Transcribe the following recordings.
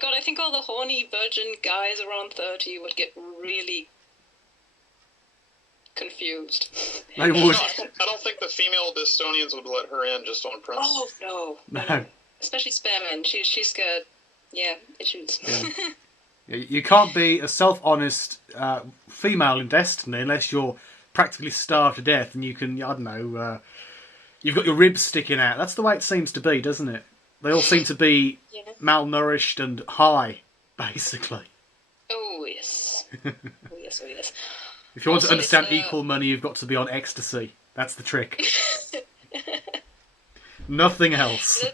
god, I think all the horny virgin guys around 30 would get really confused. They would. I don't think the female Destonians would let her in just on principle. Oh, no. Especially Spearman. She's got, issues. Yeah. You can't be a self-honest female in Destiny unless you're practically starved to death and you can, I don't know, you've got your ribs sticking out. That's the way it seems to be, doesn't it? They all seem to be malnourished and high, basically. Oh, yes. Oh, yes. If you want to understand equal money, you've got to be on ecstasy. That's the trick. Nothing else.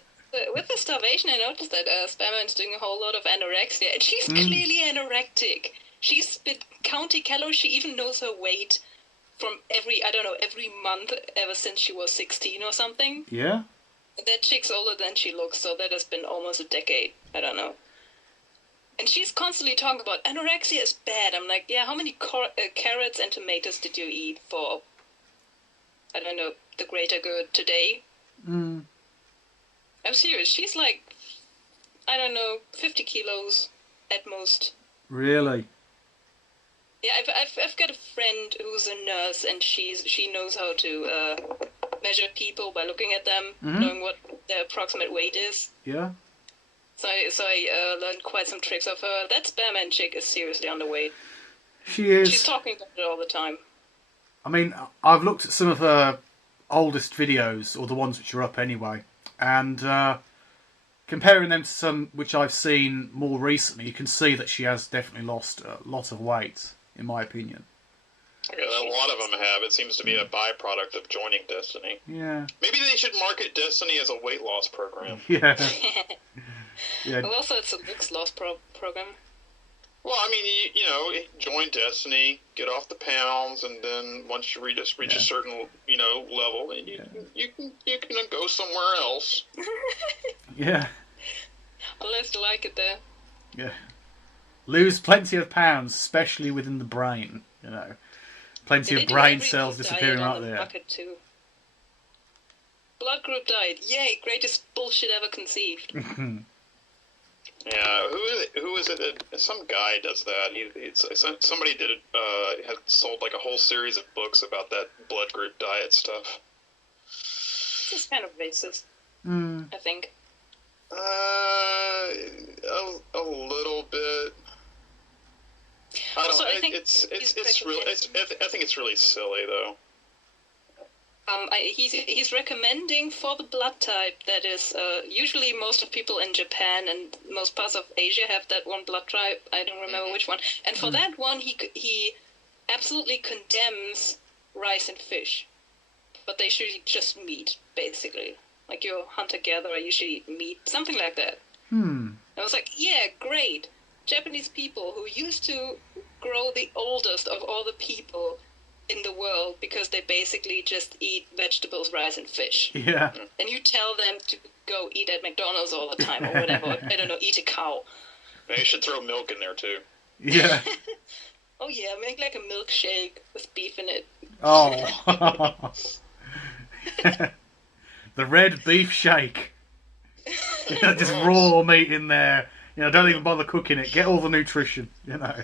With the starvation, I noticed that Spearman's doing a whole lot of anorexia, and she's clearly anorectic. She's been counting calories. She even knows her weight from every month ever since she was 16 or something. Yeah. That chick's older than she looks, so that has been almost a decade. I don't know. And she's constantly talking about anorexia is bad. I'm like, yeah, how many carrots and tomatoes did you eat for, I don't know, the greater good today? I'm serious. She's like, I don't know, 50 kilos at most. Really? Yeah, I've got a friend who's a nurse, and she knows how to measure people by looking at them, knowing what their approximate weight is. Yeah. So I learned quite some tricks of her. That Spearman chick is seriously underweight. She is. She's talking about it all the time. I mean, I've looked at some of her oldest videos, or the ones which are up anyway, and comparing them to some which I've seen more recently, you can see that she has definitely lost a lot of weight, in my opinion. Yeah, a lot of them have. It seems to be a byproduct of joining Destiny. Yeah. Maybe they should market Destiny as a weight loss program. Yeah. Yeah. Well, also it's a looks loss program. Well, I mean, you join Destiny, get off the pounds, and then once you reach a certain, level, and you can go somewhere else. Yeah. Unless you like it there. Yeah. Lose plenty of pounds, especially within the brain, Plenty of brain cells disappearing right there. Too. Blood group diet. Yay, greatest bullshit ever conceived. Yeah, who is it? Some guy does that. Somebody did it. Had sold like a whole series of books about that blood group diet stuff. It's kind of racist. I think. A little bit. I don't know. I think it's really silly though. He's recommending for the blood type that is usually most of people in Japan and most parts of Asia have that one blood type. I don't remember which one. And for that one, he absolutely condemns rice and fish, but they should eat just meat, basically. Like your hunter-gatherer usually eat meat, something like that. I was like, yeah, great. Japanese people who used to grow the oldest of all the people in the world because they basically just eat vegetables, rice, and fish. Yeah. And you tell them to go eat at McDonald's all the time or whatever. I don't know, eat a cow. Now you should throw milk in there too. Yeah. Oh yeah, make like a milkshake with beef in it. Oh. The red beef shake. Just raw meat in there. Don't even bother cooking it. Get all the nutrition. Yeah.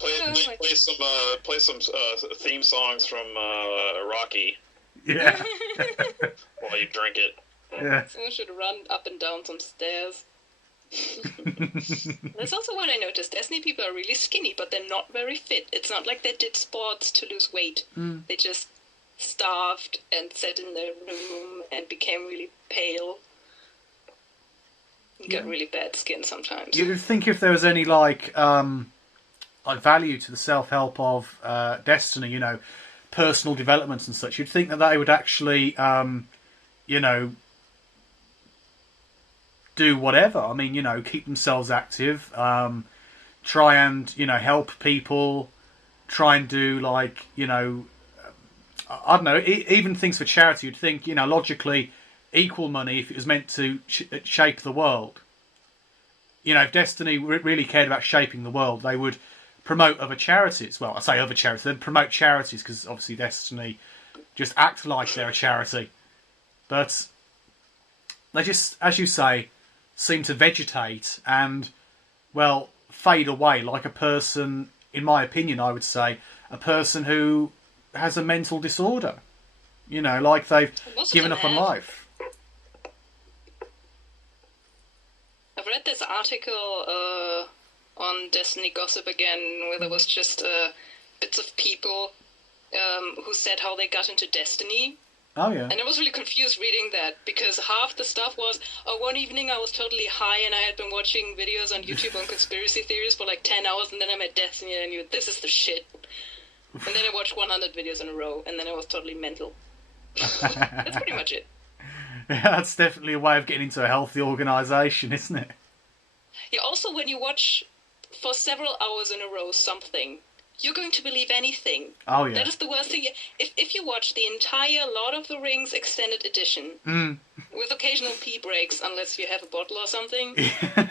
Play some theme songs from Rocky. Yeah. While you drink it. Yeah. Someone should run up and down some stairs. That's also what I noticed. Destiny people are really skinny, but they're not very fit. It's not like they did sports to lose weight. They just starved and sat in their room and became really pale. You get really bad skin sometimes. You'd think if there was any like value to the self-help of Destiny, personal developments and such, you'd think that they would actually, do whatever. I mean, keep themselves active, try and, help people, try and do like, I don't know, even things for charity. You'd think, logically, equal money if it was meant to shape the world. If Destiny really cared about shaping the world, they would promote other charities. Well, I say other charities. They'd promote charities because obviously Destiny just act like they're a charity. But they just, as you say, seem to vegetate and, well, fade away like a person, in my opinion, I would say, a person who has a mental disorder. You know, like they've given up on life. I've read this article on Desteni Gossip again, where there was just bits of people who said how they got into Destiny. Oh, yeah. And I was really confused reading that, because half the stuff was, one evening I was totally high and I had been watching videos on YouTube on conspiracy theories for like 10 hours, and then I met Destiny and I knew this is the shit. And then I watched 100 videos in a row, and then I was totally mental. That's pretty much it. Yeah, that's definitely a way of getting into a healthy organisation, isn't it? Yeah, also when you watch for several hours in a row something, you're going to believe anything. Oh, yeah. That is the worst thing. If you watch the entire Lord of the Rings extended edition, with occasional pee breaks, unless you have a bottle or something,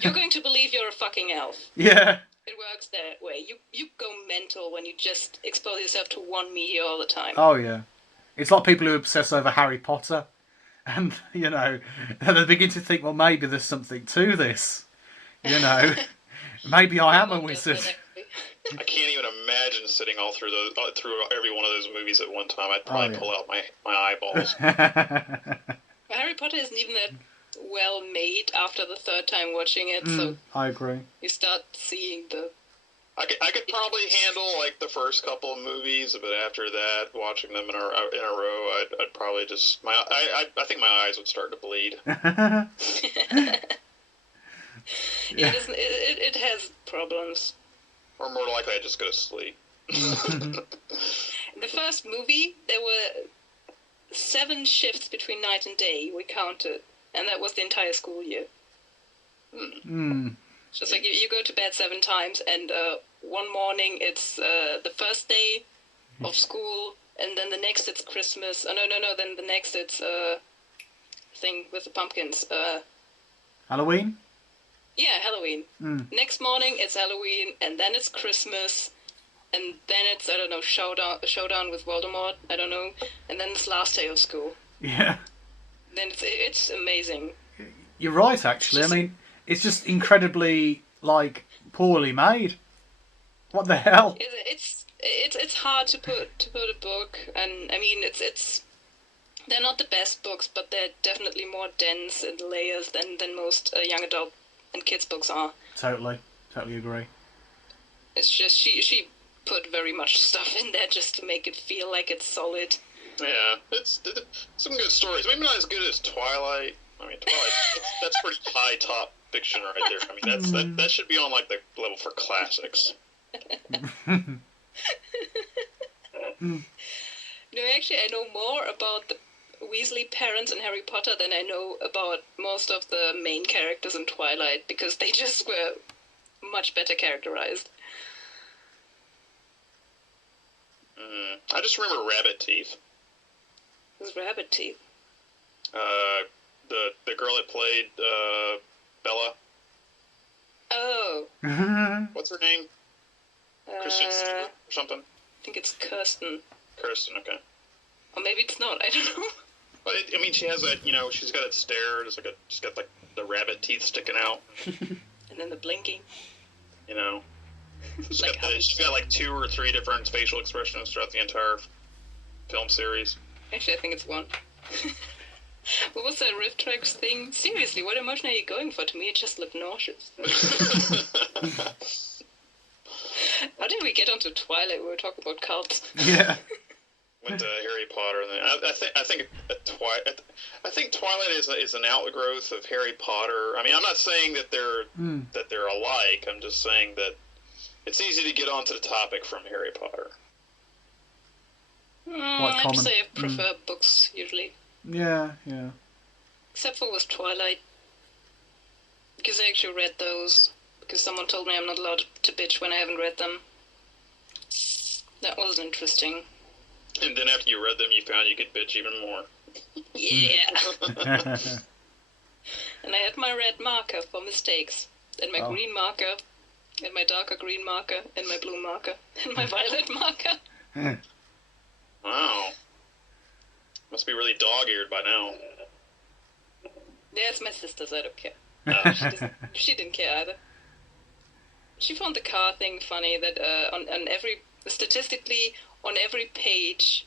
you're going to believe you're a fucking elf. Yeah. It works that way. You go mental when you just expose yourself to one media all the time. Oh, yeah. It's like people who obsess over Harry Potter. And, you know, they begin to think, well, maybe there's something to this. You know, maybe I am a wizard. I can't even imagine sitting all through every one of those movies at one time. I'd probably pull out my eyeballs. Harry Potter isn't even that well made after the third time watching it, so I agree. You start seeing the... I could probably handle like the first couple of movies, but after that, watching them in a row, I'd probably just I think my eyes would start to bleed. It has problems. Or more likely, I'd just go to sleep. In the first movie, there were 7 shifts between night and day, we counted, and that was the entire school year. Just like you go to bed 7 times, and one morning it's the first day of school, and then the next it's Christmas. Oh, no, then the next it's thing with the pumpkins. Halloween? Yeah, Halloween. Next morning it's Halloween, and then it's Christmas, and then it's, I don't know, showdown with Voldemort, I don't know, and then it's last day of school. Yeah. Then it's amazing. You're right, actually. I mean, it's just incredibly, like, poorly made. What the hell? It's hard to put a book, and I mean, it's they're not the best books, but they're definitely more dense in layers than most young adult and kids' books are. Totally agree. It's just she put very much stuff in there just to make it feel like it's solid. Yeah, it's some good stories. Maybe not as good as Twilight. I mean, Twilight, that's pretty high top fiction right there. I mean, that should be on like the level for classics. No, actually, I know more about the Weasley parents in Harry Potter than I know about most of the main characters in Twilight, because they just were much better characterized. I just remember Rabbit Teeth. Who's Rabbit Teeth? The girl that played Bella. Oh. What's her name? Kristen Stewart or something? I think it's Kirsten. Kirsten, okay. Or maybe it's not, I don't know. But I mean, she has that, she's got that stare, she's got like the rabbit teeth sticking out. And then the blinking. She's got like 2 or 3 different facial expressions throughout the entire film series. Actually, I think it's 1. What was that riff tracks thing? Seriously, what emotion are you going for? To me, it just looked nauseous. How did we get onto Twilight? We were talking about cults. Yeah. Went to Harry Potter, and then I think Twilight is an outgrowth of Harry Potter. I mean, I'm not saying that they're alike. I'm just saying that it's easy to get onto the topic from Harry Potter. I have to say I prefer books usually. Yeah. Except for with Twilight, because I actually read those. Because someone told me I'm not allowed to bitch when I haven't read them. That was interesting. And then after you read them, you found you could bitch even more. Yeah. And I had my red marker for mistakes, and my green marker, and my darker green marker, and my blue marker, and my violet marker. Wow. Must be really dog-eared by now. Yeah, it's my sister's, I don't care. She didn't care either. She found the car thing funny that statistically on every page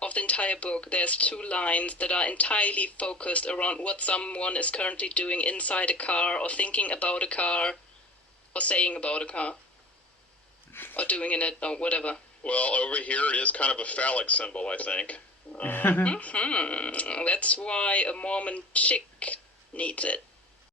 of the entire book there's 2 lines that are entirely focused around what someone is currently doing inside a car or thinking about a car or saying about a car or doing in it or whatever. Well, over here it is kind of a phallic symbol, I think. That's why a Mormon chick needs it.